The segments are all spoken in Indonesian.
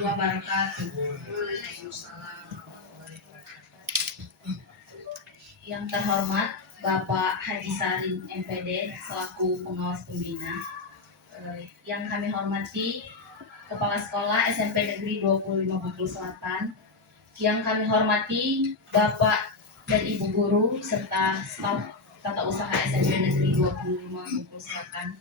wabarakatuh. Yang terhormat Bapak Haji Salim MPD selaku pengawas pembina, yang kami hormati Kepala Sekolah SMP Negeri 25 Bengkulu Selatan, yang kami hormati Bapak dan Ibu Guru serta staf Tata Usaha SMP Negeri 25 Bengkulu Selatan.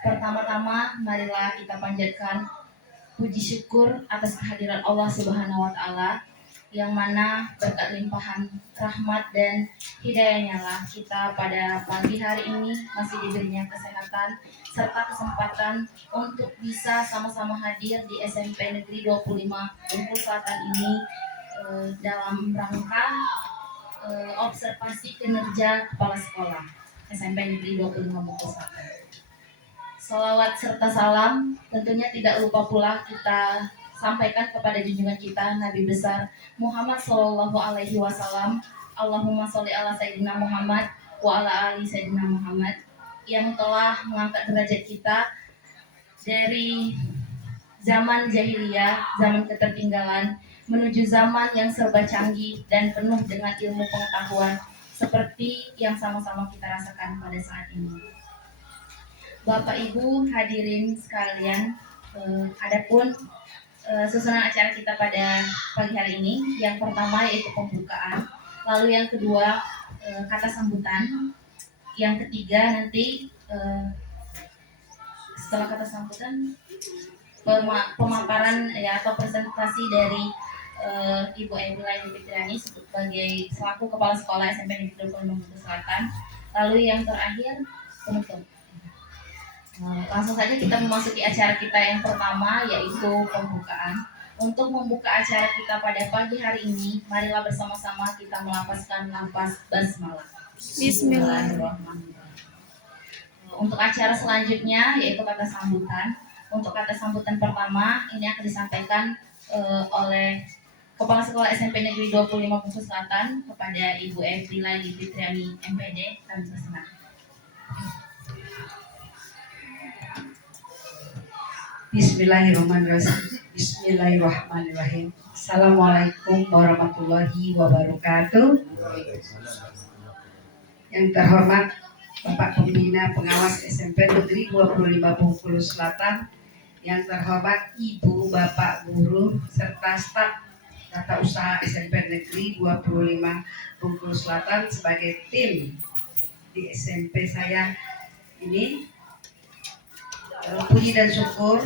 Pertama-tama marilah kita panjatkan puji syukur atas kehadiran Allah Subhanahu wa Ta'ala, yang mana berkat limpahan rahmat dan hidayahnya lah kita pada pagi hari ini masih diberinya kesehatan serta kesempatan untuk bisa sama-sama hadir di SMP Negeri 25 Bengkulu Selatan ini dalam rangka observasi kinerja kepala sekolah SMP Negeri 25 Bengkulu Selatan. Salawat serta salam tentunya tidak lupa pula kita sampaikan kepada junjungan kita Nabi besar Muhammad Sallallahu Alaihi Wasallam. Allahumma sholli ala Sayyidina Muhammad wa ala ali Sayyidina Muhammad, yang telah mengangkat derajat kita dari zaman jahiliyah, zaman ketertinggalan, menuju zaman yang serba canggih dan penuh dengan ilmu pengetahuan seperti yang sama-sama kita rasakan pada saat ini. Bapak Ibu hadirin sekalian, adapun susunan acara kita pada pagi hari ini, yang pertama yaitu pembukaan, lalu yang kedua kata sambutan, yang ketiga nanti setelah kata sambutan pemaparan ya atau presentasi dari Ibu Emila Fitriani sebagai selaku Kepala Sekolah SMP Negeri 25 Bengkulu Selatan, lalu yang terakhir penutup. Langsung saja kita memasuki acara kita yang pertama, yaitu pembukaan. Untuk membuka acara kita pada pagi hari ini, marilah bersama-sama kita melafazkan lafaz basmalah. Bismillahirrahmanirrahim. Untuk acara selanjutnya yaitu kata sambutan. Untuk kata sambutan pertama ini akan disampaikan oleh Kepala Sekolah SMP Negeri 25 Bengkulu Selatan kepada Ibu Emila Fitriani MPD. Kami persilakan. Bismillahirrahmanirrahim. Assalamualaikum warahmatullahi wabarakatuh. Yang terhormat Bapak Pembina Pengawas SMP Negeri 25 Bengkulu Selatan, yang terhormat Ibu, Bapak Guru serta staf Tata Usaha SMP Negeri 25 Bengkulu Selatan sebagai tim di SMP saya ini. Puji dan syukur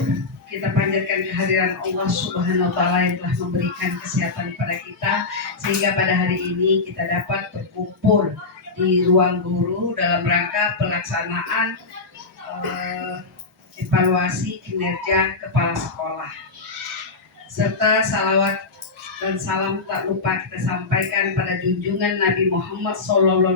kita panjatkan kehadiran Allah Subhanahu wa Ta'ala yang telah memberikan kesehatan kepada kita, sehingga pada hari ini kita dapat berkumpul di ruang guru dalam rangka pelaksanaan evaluasi kinerja kepala sekolah. Serta salawat dan salam tak lupa kita sampaikan pada junjungan Nabi Muhammad SAW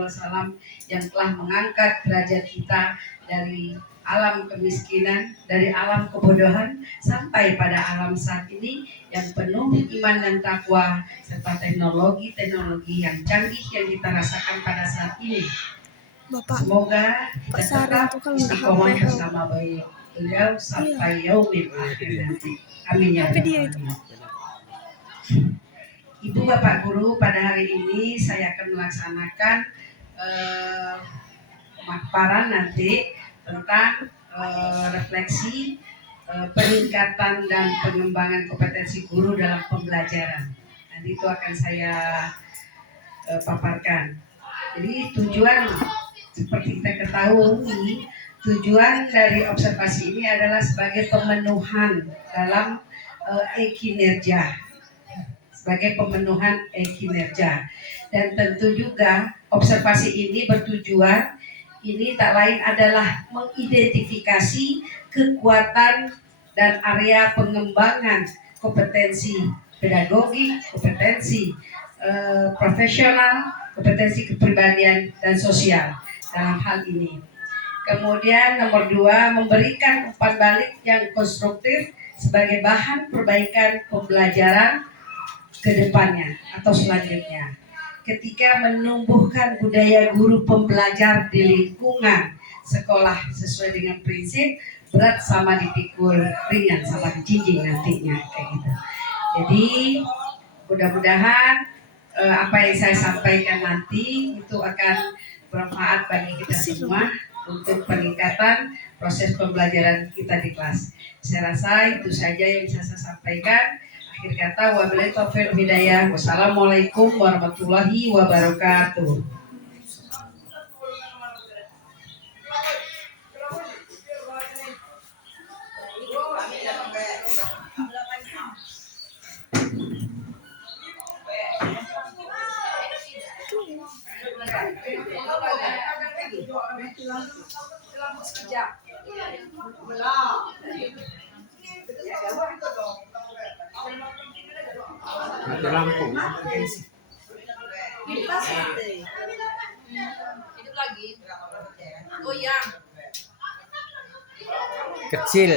yang telah mengangkat derajat kita dari alam kemiskinan, dari alam kebodohan sampai pada alam saat ini yang penuh iman dan takwa serta teknologi yang canggih yang kita rasakan pada saat ini. Semoga kita tetap istiqomah bersama beliau sampai yaumil akhir nanti. Amin ya rabbal alamin. Ibu, Bapak Guru, pada hari ini saya akan melaksanakan pemaparan nanti tentang refleksi peningkatan dan pengembangan kompetensi guru dalam pembelajaran. Nanti itu akan saya paparkan. Jadi tujuan seperti kita ketahui, tujuan dari observasi ini adalah sebagai pemenuhan dalam kinerja, sebagai pemenuhan kinerja. Dan tentu juga observasi ini bertujuan, ini tak lain adalah mengidentifikasi kekuatan dan area pengembangan kompetensi pedagogi, kompetensi profesional, kompetensi kepribadian dan sosial dalam hal ini. Kemudian nomor 2, memberikan umpan balik yang konstruktif sebagai bahan perbaikan pembelajaran ke depannya atau selanjutnya. Ketika menumbuhkan budaya guru pembelajar di lingkungan sekolah sesuai dengan prinsip berat sama dipikul, ringan sama dijinjing nantinya kayak gitu. Jadi mudah-mudahan apa yang saya sampaikan nanti itu akan bermanfaat bagi kita semua untuk peningkatan proses pembelajaran kita di kelas. Saya rasa itu saja yang bisa saya sampaikan. Akhir kata, wabillahi taufiq wal hidayah. Wassalamualaikum warahmatullahi wabarakatuh. Mati lampu. Hidup lagi. Oh ya. Kecil.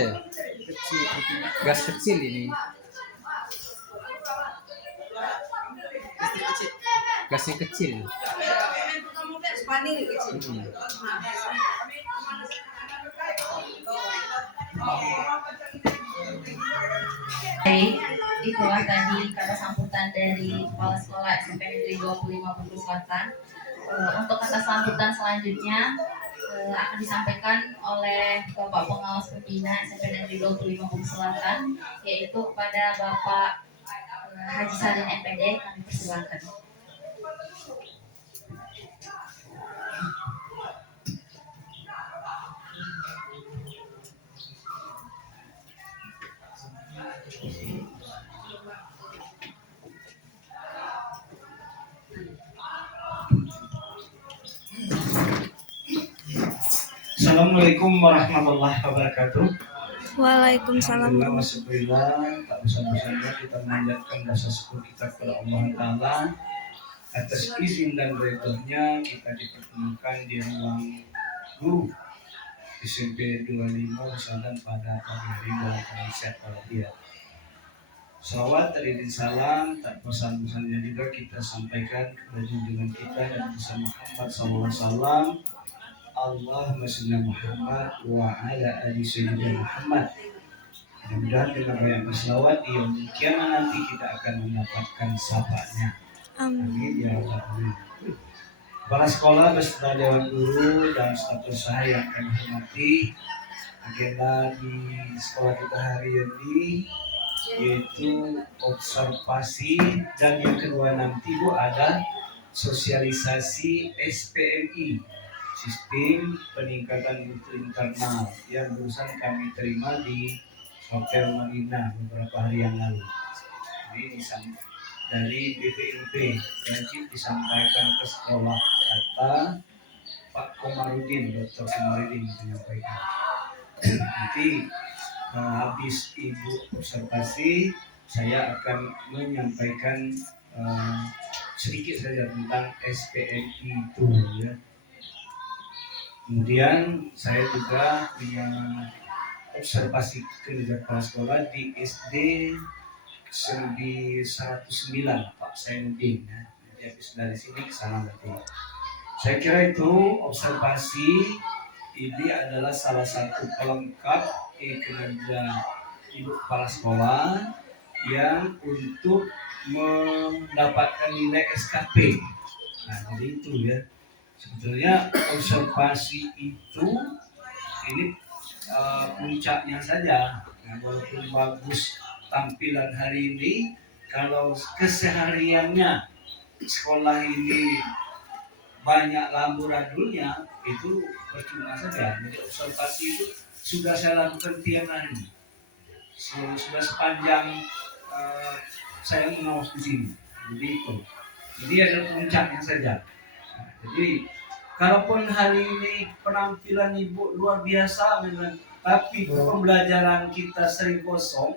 Gas kecil ini. Gasnya kecil. Hmm. Baik, itulah tadi kata sambutan dari Kepala Sekolah SMP Negeri 25 Bengkulu Selatan. Untuk kata sambutan selanjutnya akan disampaikan oleh Bapak Pengawas Pembina SMP Negeri 25 Bengkulu Selatan, yaitu kepada Bapak Haji Salim MPD. Kami persilakan. Assalamualaikum warahmatullahi wabarakatuh. Waalaikumsalam. Alhamdulillah, tak bosan-bosannya kita memanjatkan rasa syukur kita kepada Allah Ta'ala atas izin dan ridhonya kita dipertemukan di ruang guru SMP 25 Usadan pada pagi hari dalam keadaan sehat walafiat. Salawat dan salam tak bosan-bosannya juga kita sampaikan kepada junjungan kita dan Nabi Muhammad SAW. Allahumma salli Muhammad wa ala ali sayyidina Muhammad. Mudah-mudahan dengan banyak berselawat di yaumul kiamat nanti kita akan mendapatkan syafaatnya. Amin ya rabbal alamin. Kepala sekolah beserta dewan guru dan staf usaha yang kami hormati, agenda di sekolah kita hari ini yaitu observasi dan yang kedua nanti Bu ada sosialisasi SPMI, sistem peningkatan mutu internal, yang barusan kami terima di Hotel Marina beberapa hari yang lalu. Ini dari BPUP wajib disampaikan ke sekolah, kata Pak Komarudin, Dr. Komarudin menyampaikan. Nanti habis Ibu observasi, saya akan menyampaikan sedikit saja tentang SPMI itu ya. Kemudian saya juga punya observasi kerja kepala sekolah di SD Sendi 109 Pak Sainuddin ya. Nanti habis dari sini ke sana nanti. Saya kira itu observasi ini adalah salah satu pelengkap kinerja Ibu Kepala Sekolah yang untuk mendapatkan nilai SKP. Nah, jadi itu ya. Sebetulnya observasi itu ini puncaknya saja. Nah, walaupun bagus tampilan hari ini, kalau kesehariannya sekolah ini banyak lamburadulnya, itu percuma saja. Jadi observasi itu sudah saya lakukan tiap hari. Sudah sepanjang saya mengawas di sini. Jadi itu. Jadi ada puncaknya saja. Nah, jadi kalaupun hari ini penampilan Ibu luar biasa memang, tapi pembelajaran kita sering kosong,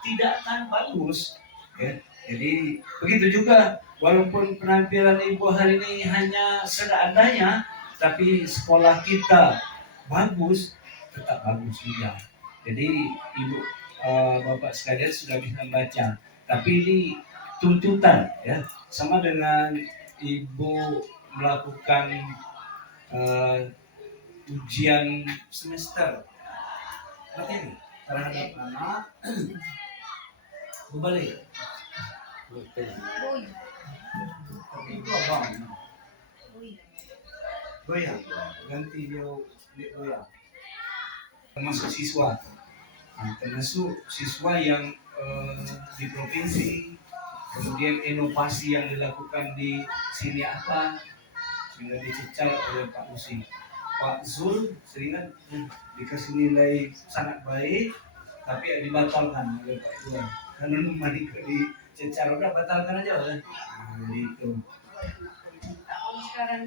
tidak akan bagus. Ya. Jadi begitu juga, walaupun penampilan Ibu hari ini hanya seadanya, tapi sekolah kita bagus, tetap bagus juga. Jadi Ibu Bapak sekalian sudah bisa baca, tapi ini tuntutan ya, sama dengan Ibu melakukan ujian semester materi terhadap anak berbalik. Betul. Tapi itu abang. Goyang, ganti dia goyang. Termasuk siswa. Termasuk siswa yang di provinsi, kemudian inovasi yang dilakukan di sini apa, sehingga dicecar oleh Pak Musi. Pak Zul seringan dikasih nilai sangat baik, tapi dibatalkan oleh Pak Iwan. Karena memang dicecar udah batalkan aja lah. Gitu. Sekarang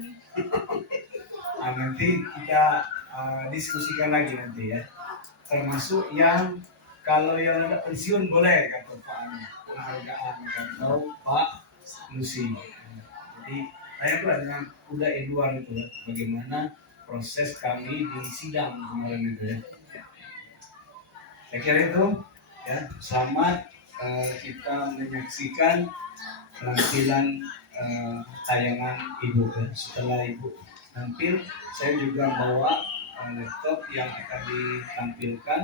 Nanti kita diskusikan lagi nanti ya. Termasuk yang kalau yang ada pensiun boleh kata Pak penghargaan atau Pak Lucy. Jadi saya pula dengan Uda Edward itu ya, bagaimana proses kami di sidang kemarin itu ya. Saya kira itu ya, selamat kita menyaksikan penampilan tayangan Ibu ya. Setelah Ibu tampil, saya juga bawa laptop yang akan ditampilkan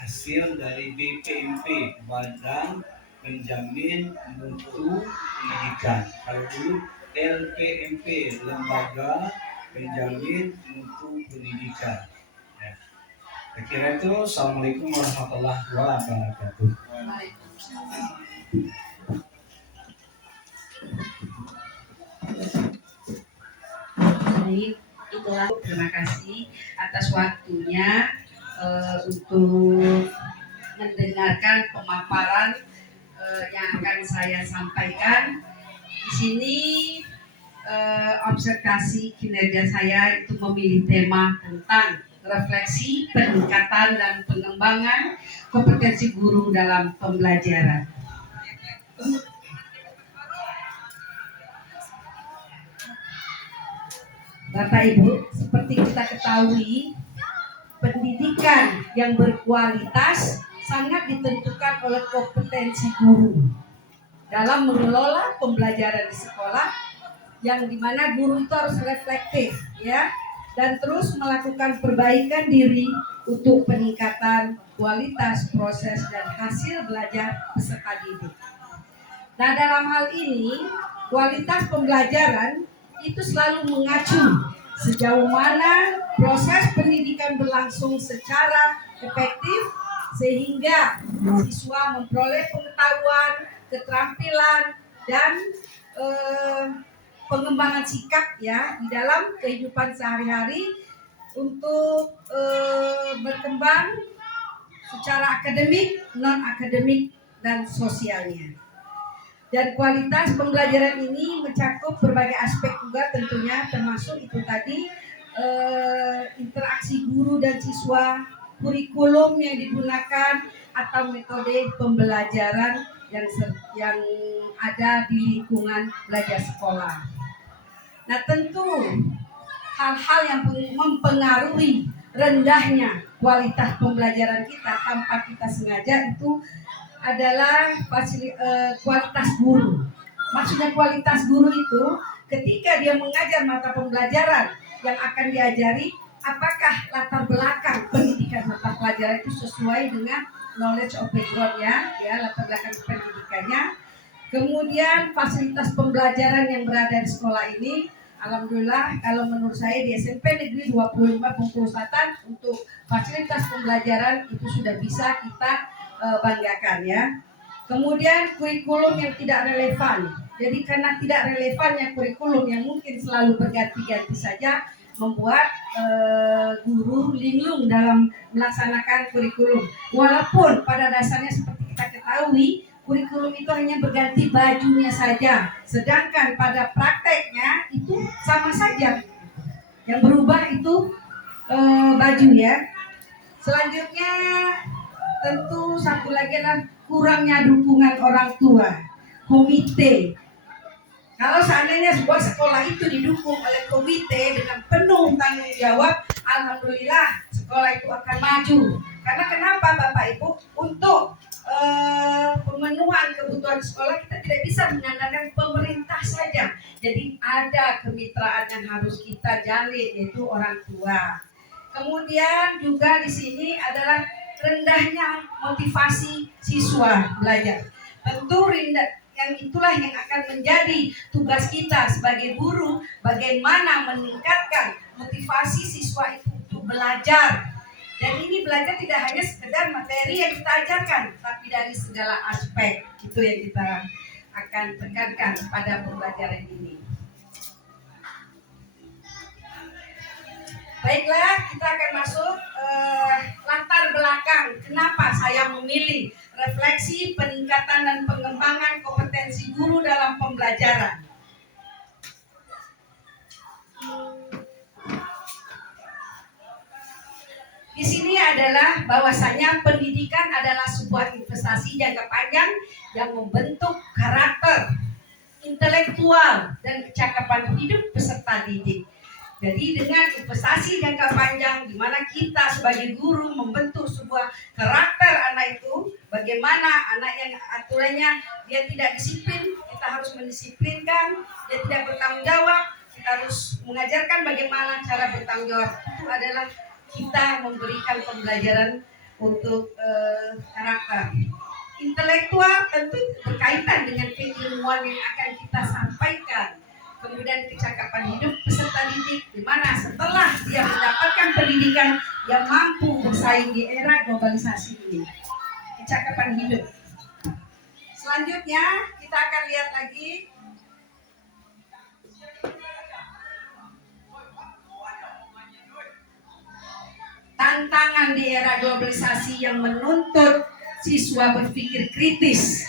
hasil dari BPMP, Badan Penjamin Mutu Pendidikan. Kalau dulu LPMP, Lembaga Penjamin Mutu Pendidikan. Ya. Saya kira itu. Assalamualaikum warahmatullahi wabarakatuh. baik, itulah terima kasih atas waktunya untuk mendengarkan pemaparan yang akan saya sampaikan. Di sini observasi kinerja saya itu memilih tema tentang refleksi, peningkatan dan pengembangan kompetensi guru dalam pembelajaran. Bapak Ibu, seperti kita ketahui, pendidikan yang berkualitas sangat ditentukan oleh kompetensi guru dalam mengelola pembelajaran di sekolah, yang dimana guru itu harus reflektif ya, dan terus melakukan perbaikan diri untuk peningkatan kualitas proses dan hasil belajar peserta didik. Nah, dalam hal ini kualitas pembelajaran itu selalu mengacu sejauh mana proses pendidikan berlangsung secara efektif sehingga siswa memperoleh pengetahuan, keterampilan dan pengembangan sikap ya di dalam kehidupan sehari-hari untuk berkembang secara akademik, non akademik dan sosialnya. Dan kualitas pembelajaran ini mencakup berbagai aspek juga tentunya, termasuk itu tadi interaksi guru dan siswa, kurikulum yang digunakan atau metode pembelajaran yang ada di lingkungan belajar sekolah. Nah, tentu hal-hal yang mempengaruhi rendahnya kualitas pembelajaran kita tanpa kita sengaja itu adalah kualitas guru. Maksudnya kualitas guru itu ketika dia mengajar mata pembelajaran yang akan diajari, apakah latar belakang pendidikan mata pelajaran itu sesuai dengan knowledge of background-nya, ya latar belakang pendidikannya. Kemudian fasilitas pembelajaran yang berada di sekolah ini, alhamdulillah kalau menurut saya di SMP Negeri 25 Bengkulu Selatan untuk fasilitas pembelajaran itu sudah bisa kita banggakan ya. Kemudian kurikulum yang tidak relevan. Jadi karena tidak relevannya kurikulum yang mungkin selalu berganti-ganti saja membuat guru linglung dalam melaksanakan kurikulum. Walaupun pada dasarnya seperti kita ketahui kurikulum itu hanya berganti bajunya saja, sedangkan pada prakteknya itu sama saja. Yang berubah itu baju ya. Selanjutnya tentu satu lagi adalah kurangnya dukungan orang tua, komite. Kalau seandainya sebuah sekolah itu didukung oleh komite dengan penuh tanggung jawab, alhamdulillah sekolah itu akan maju. Karena kenapa Bapak Ibu? Untuk pemenuhan kebutuhan sekolah kita tidak bisa mengandalkan pemerintah saja. Jadi ada kemitraan yang harus kita jalin, yaitu orang tua. Kemudian juga di sini adalah rendahnya motivasi siswa belajar. Tentu yang itulah yang akan menjadi tugas kita sebagai guru, bagaimana meningkatkan motivasi siswa itu untuk belajar. Dan ini belajar tidak hanya sekedar materi yang kita ajarkan, tapi dari segala aspek. Itu yang kita akan tekankan pada pembelajaran ini. Baiklah, kita akan masuk latar belakang kenapa saya memilih refleksi peningkatan dan pengembangan kompetensi guru dalam pembelajaran. Di sini adalah bahwasanya pendidikan adalah sebuah investasi jangka panjang yang membentuk karakter, intelektual, dan kecakapan hidup peserta didik. Jadi dengan investasi jangka panjang di mana kita sebagai guru membentuk sebuah karakter anak itu, bagaimana anak yang aturannya dia tidak disiplin, kita harus mendisiplinkan, dia tidak bertanggung jawab, kita harus mengajarkan bagaimana cara bertanggung jawab. Itu adalah kita memberikan pembelajaran untuk karakter. Intelektual tentu berkaitan dengan keilmuan yang akan kita sampaikan. Kemudian kecakapan hidup peserta didik, di mana setelah dia mendapatkan pendidikan yang mampu bersaing di era globalisasi ini. Kecakapan hidup. Selanjutnya kita akan lihat lagi tantangan di era globalisasi yang menuntut siswa berpikir kritis,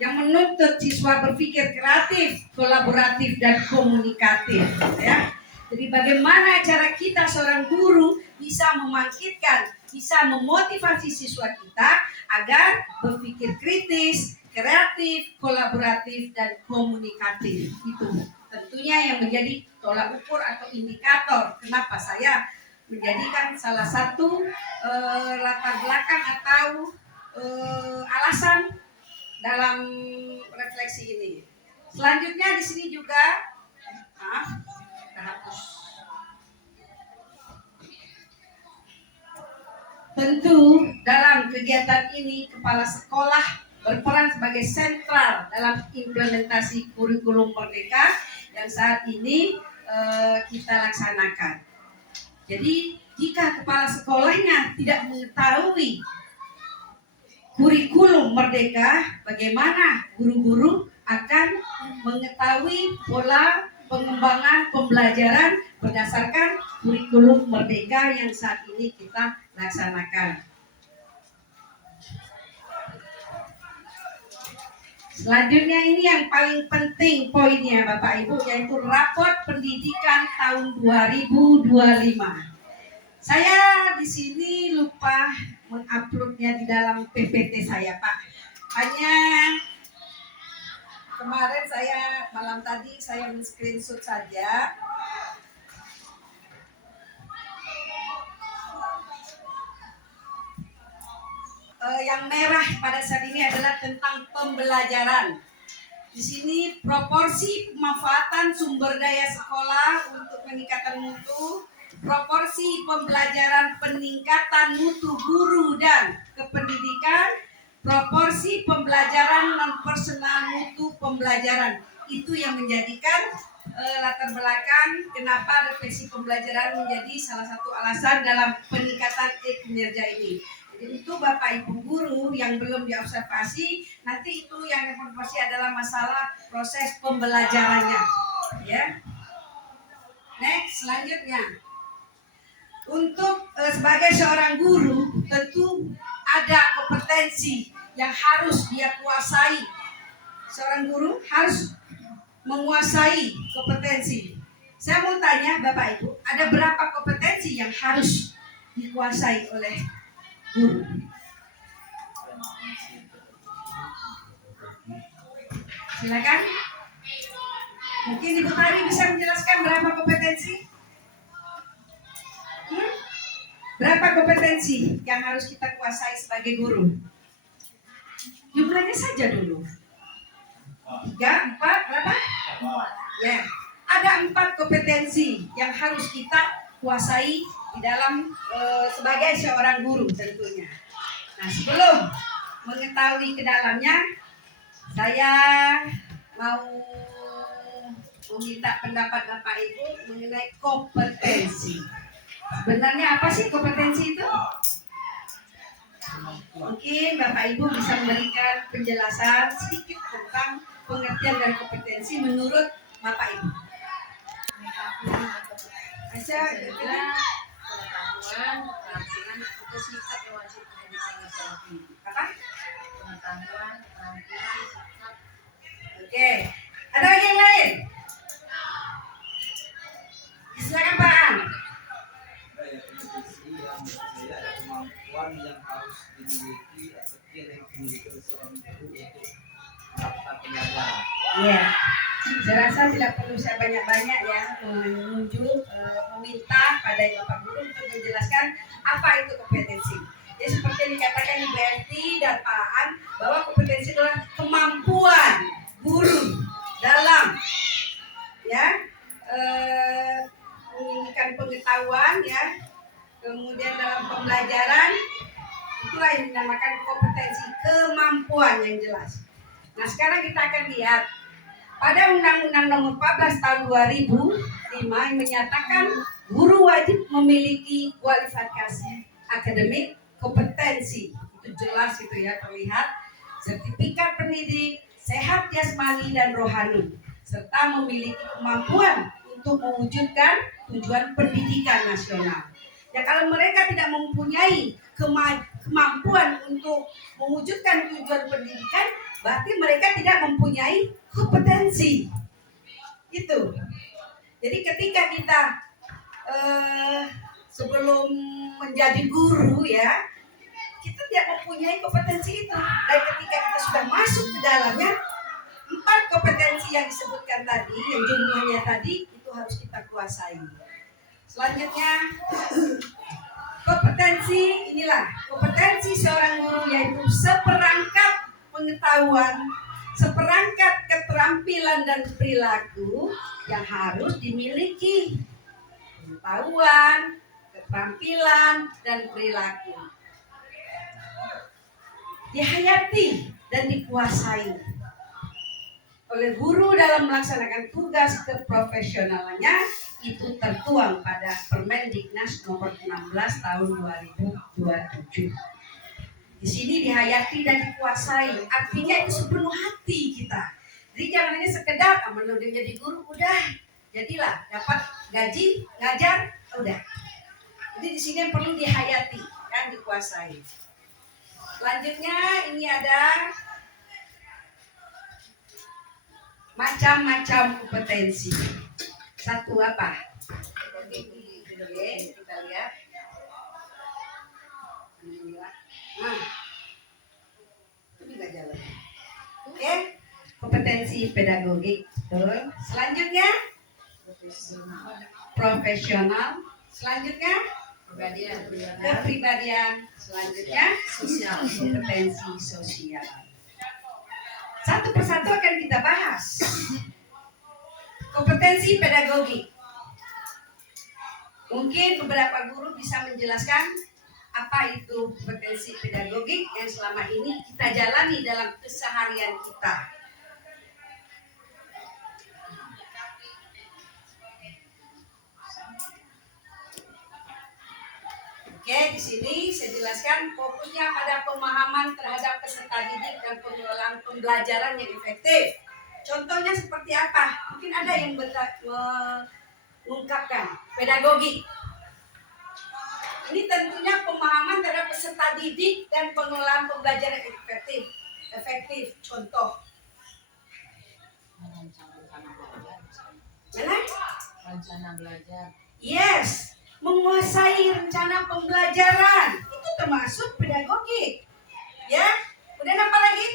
yang menuntut siswa berpikir kreatif, kolaboratif, dan komunikatif. Ya. Jadi bagaimana cara kita seorang guru bisa membangkitkan, bisa memotivasi siswa kita agar berpikir kritis, kreatif, kolaboratif, dan komunikatif. Itu tentunya yang menjadi tolak ukur atau indikator kenapa saya menjadikan salah satu latar belakang atau alasan dalam refleksi ini. Selanjutnya di sini juga tentu dalam kegiatan ini kepala sekolah berperan sebagai sentral dalam implementasi kurikulum Merdeka yang saat ini kita laksanakan. Jadi jika kepala sekolahnya tidak mengetahui kurikulum Merdeka, bagaimana guru-guru akan mengetahui pola pengembangan pembelajaran berdasarkan kurikulum Merdeka yang saat ini kita laksanakan. Selanjutnya ini yang paling penting poinnya Bapak Ibu, yaitu raport pendidikan tahun 2025. Saya di sini lupa menguploadnya di dalam PPT saya, Pak. Hanya kemarin malam tadi saya men-screenshot saja. Yang merah pada saat ini adalah tentang pembelajaran. Di sini proporsi pemanfaatan sumber daya sekolah untuk peningkatan mutu, proporsi pembelajaran peningkatan mutu guru dan kependidikan, proporsi pembelajaran non personal mutu pembelajaran. Itu yang menjadikan latar belakang kenapa refleksi pembelajaran menjadi salah satu alasan dalam peningkatan kinerja ini. Jadi itu Bapak Ibu guru yang belum diobservasi, nanti itu yang evaluasi adalah masalah proses pembelajarannya. Ya. Next, selanjutnya. Untuk sebagai seorang guru tentu ada kompetensi yang harus dia kuasai. Seorang guru harus menguasai kompetensi. Saya mau tanya Bapak Ibu, ada berapa kompetensi yang harus dikuasai oleh guru? Silakan. Mungkin Ibu Tari bisa menjelaskan berapa kompetensi? Berapa kompetensi yang harus kita kuasai sebagai guru? Jumlahnya saja dulu. 3, 4, berapa? 4. Ya, ada 4 kompetensi yang harus kita kuasai di dalam sebagai seorang guru tentunya. Nah, sebelum mengetahui ke dalamnya, saya mau meminta pendapat Bapak Ibu mengenai kompetensi. Sebenarnya apa sih kompetensi itu? Mungkin Bapak Ibu bisa memberikan penjelasan sedikit tentang pengertian dan kompetensi menurut Bapak Ibu. Asya, Pengetahuan, keterampilan, itu sifat yang wajib dimiliki masyarakat. apa? Pengetahuan, keterampilan, sifat. Oke, ada lagi yang lain? Silakan Pak An. Kompetensi yang saya ada kemampuan yang harus dimiliki atau tidak dimiliki oleh seorang guru untuk melakukan pembelajaran. Iya, saya rasa tidak perlu saya banyak-banyak ya meminta pada Bapak Guru untuk menjelaskan apa itu kompetensi. Jadi seperti yang dikatakan Ibu Enti dan Pak An bahwa kompetensi adalah kemampuan guru dalam ya menginginkan pengetahuan ya, kemudian dalam pembelajaran, itulah yang dinamakan kompetensi, kemampuan yang jelas. Nah, sekarang kita akan lihat pada Undang-Undang Nomor 14 Tahun 2005 yang menyatakan guru wajib memiliki kualifikasi akademik, kompetensi, itu jelas itu ya, terlihat, sertifikat pendidik, sehat jasmani dan rohani, serta memiliki kemampuan untuk mewujudkan tujuan pendidikan nasional. Ya, kalau mereka tidak mempunyai kemampuan untuk mewujudkan tujuan pendidikan, berarti mereka tidak mempunyai kompetensi. Itu. Jadi ketika kita sebelum menjadi guru ya, kita tidak mempunyai kompetensi itu. Dan ketika kita sudah masuk ke dalamnya, 4 kompetensi yang disebutkan tadi, yang jumlahnya tadi, itu harus kita kuasai. Selanjutnya, kompetensi inilah, kompetensi seorang guru yaitu seperangkat pengetahuan, seperangkat keterampilan dan perilaku yang harus dimiliki. Pengetahuan, keterampilan, dan perilaku dihayati dan dikuasai oleh guru dalam melaksanakan tugas keprofesionalannya, itu tertuang pada Permendiknas nomor 16 tahun 2027. Di sini dihayati dan dikuasai, artinya itu sepenuh hati kita. Jadi jangan hanya sekedar udah jadi guru, udah jadilah dapat gaji, ngajar, udah. Jadi di sini yang perlu dihayati dan dikuasai. Selanjutnya ini ada macam-macam kompetensi. Satu apa? Oke, kita lihat. Nah, itu juga jalan. Oke, kompetensi pedagogik. Betul. Selanjutnya profesional. Selanjutnya kepribadian. Selanjutnya Sosial. kompetensi sosial. Satu persatu akan kita bahas. Kompetensi pedagogik. Mungkin beberapa guru bisa menjelaskan apa itu kompetensi pedagogik yang selama ini kita jalani dalam keseharian kita. Oke, di sini saya jelaskan fokusnya pada pemahaman terhadap peserta didik dan pengelolaan pembelajaran yang efektif. Contohnya seperti apa? Mungkin ada yang mengungkapkan pedagogi. Ini tentunya pemahaman terhadap peserta didik dan pengelolaan pembelajaran yang efektif. Contoh. Mana? Rencana belajar. Yes, menguasai rencana pembelajaran itu termasuk pedagogik. Ya, kemudian apa lagi?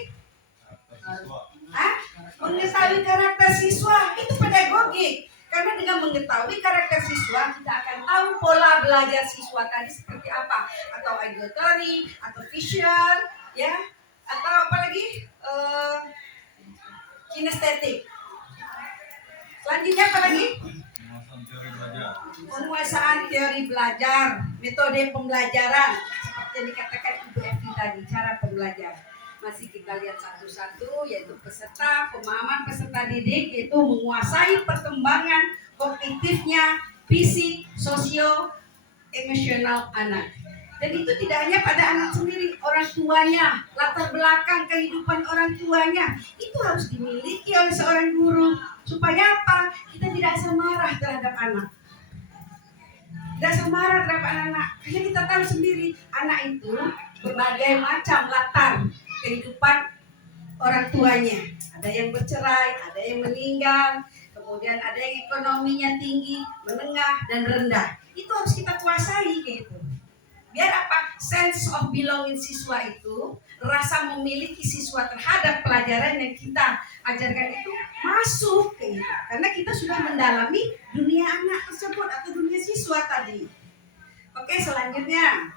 Mengetahui karakter siswa itu pedagogik. Karena dengan mengetahui karakter siswa, kita akan tahu pola belajar siswa tadi seperti apa, atau auditory, atau visual, ya, atau apa lagi? Kinestetik. Selanjutnya apa lagi? Penguasaan teori belajar, metode pembelajaran seperti yang dikatakan Ibu Evi tadi, cara pembelajaran. Masih kita lihat satu-satu, yaitu peserta, pemahaman peserta didik, yaitu menguasai perkembangan kognitifnya, fisik, sosio, emosional anak. Dan itu tidak hanya pada anak sendiri, orang tuanya, latar belakang kehidupan orang tuanya, itu harus dimiliki oleh seorang guru. Supaya apa? Kita tidak asal marah terhadap anak. Tidak asal marah terhadap anak-anak. Karena kita tahu sendiri, anak itu berbagai macam latar kehidupan orang tuanya. Ada yang bercerai, ada yang meninggal, kemudian ada yang ekonominya tinggi, menengah, dan rendah. Itu harus kita kuasai gitu. Biar apa? Sense of belonging siswa itu, rasa memiliki siswa terhadap pelajaran yang kita ajarkan itu masuk gitu. Karena kita sudah mendalami dunia anak tersebut atau dunia siswa tadi. Oke, selanjutnya.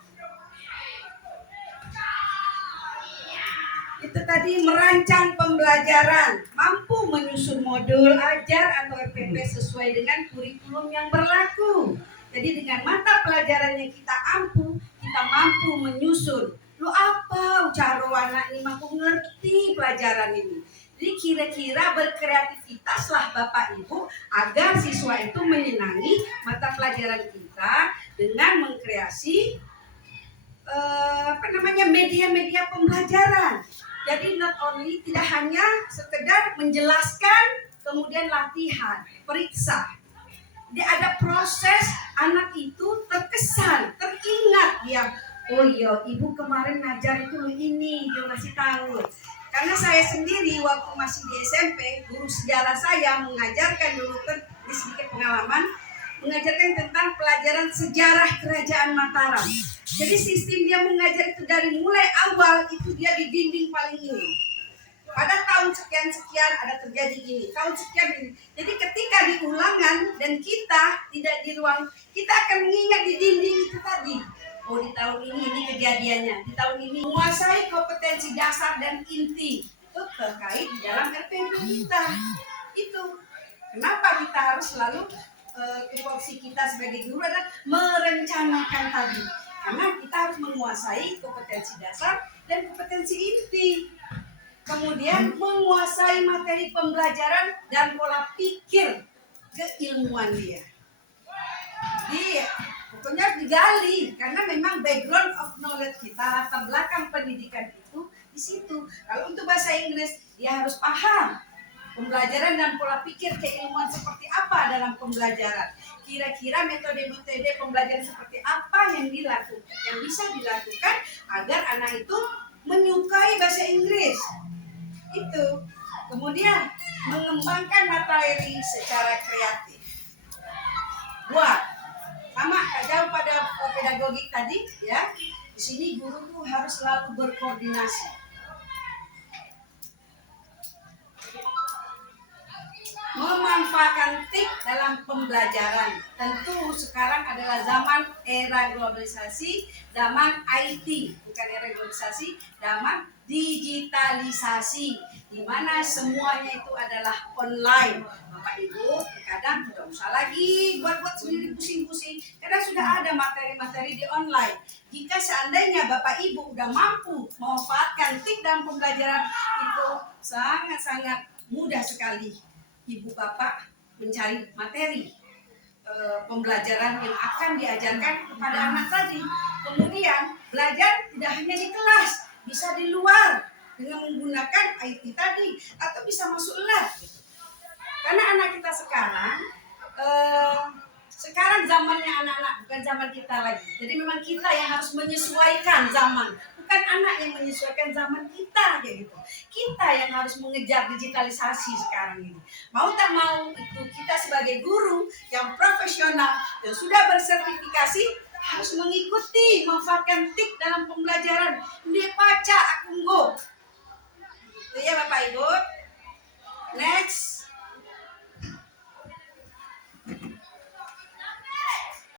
Itu tadi merancang pembelajaran, mampu menyusun modul ajar atau RPP sesuai dengan kurikulum yang berlaku. Jadi dengan mata pelajaran yang kita mampu menyusun. Lu apa cara anak ini mampu ngerti pelajaran ini. Jadi kira-kira berkreativitaslah Bapak Ibu agar siswa itu menyenangi mata pelajaran kita dengan mengkreasi media-media pembelajaran. Jadi not only tidak hanya sekedar menjelaskan kemudian latihan, periksa. Dia ada proses anak itu terkesan, teringat dia. Oh iya, ibu kemarin ngajar itu ini, dia ngasih tahu. Karena saya sendiri waktu masih di SMP, guru sejarah saya mengajarkan dulu di sedikit pengalaman, mengajarkan tentang pelajaran sejarah Kerajaan Mataram. Jadi sistem dia mengajar itu dari mulai awal itu dia di dinding paling ini. Pada tahun sekian-sekian ada terjadi gini, tahun sekian ini. Jadi ketika di ulangan dan kita tidak di ruang, kita akan mengingat di dinding itu tadi. Oh di tahun ini kejadiannya, di tahun ini menguasai kompetensi dasar dan inti itu terkait di dalam RPP kita. Itu kenapa kita harus selalu tupoksi kita sebagai guru adalah merencanakan tadi. Karena kita harus menguasai kompetensi dasar dan kompetensi inti. Kemudian menguasai materi pembelajaran dan pola pikir keilmuan dia. Jadi pokoknya digali karena memang background of knowledge kita, latar belakang pendidikan itu di situ. Kalau untuk bahasa Inggris dia harus paham pembelajaran dan pola pikir keilmuan seperti apa dalam pembelajaran. Kira-kira metode-metode pembelajaran seperti apa yang bisa dilakukan agar anak itu menyukai bahasa Inggris. Itu. Kemudian mengembangkan materi secara kreatif. Buat sama jauh pada pedagogik tadi ya. Di sini guru tuh harus selalu berkoordinasi. Memanfaatkan TIK dalam pembelajaran. Tentu sekarang adalah zaman era globalisasi, zaman IT, bukan era globalisasi, zaman digitalisasi, di mana semuanya itu adalah online. Bapak Ibu, kadang tidak usah lagi buat sendiri pusing-pusing, karena sudah ada materi-materi di online. Jika seandainya Bapak Ibu udah mampu memanfaatkan TIK dalam pembelajaran, itu sangat-sangat mudah sekali Ibu Bapak mencari materi pembelajaran yang akan diajarkan kepada anak tadi. Kemudian belajar tidak hanya di kelas, bisa di luar dengan menggunakan IT tadi atau bisa masuk lab. Karena anak kita sekarang zamannya anak-anak bukan zaman kita lagi. Jadi memang kita yang harus menyesuaikan zaman, bukan anak yang menyesuaikan zaman kita kayak gitu. Kita yang harus mengejar digitalisasi sekarang ini. Mau tak mau itu kita sebagai guru yang profesional yang sudah bersertifikasi harus mengikuti, memanfaatkan TIK dalam pembelajaran. Dia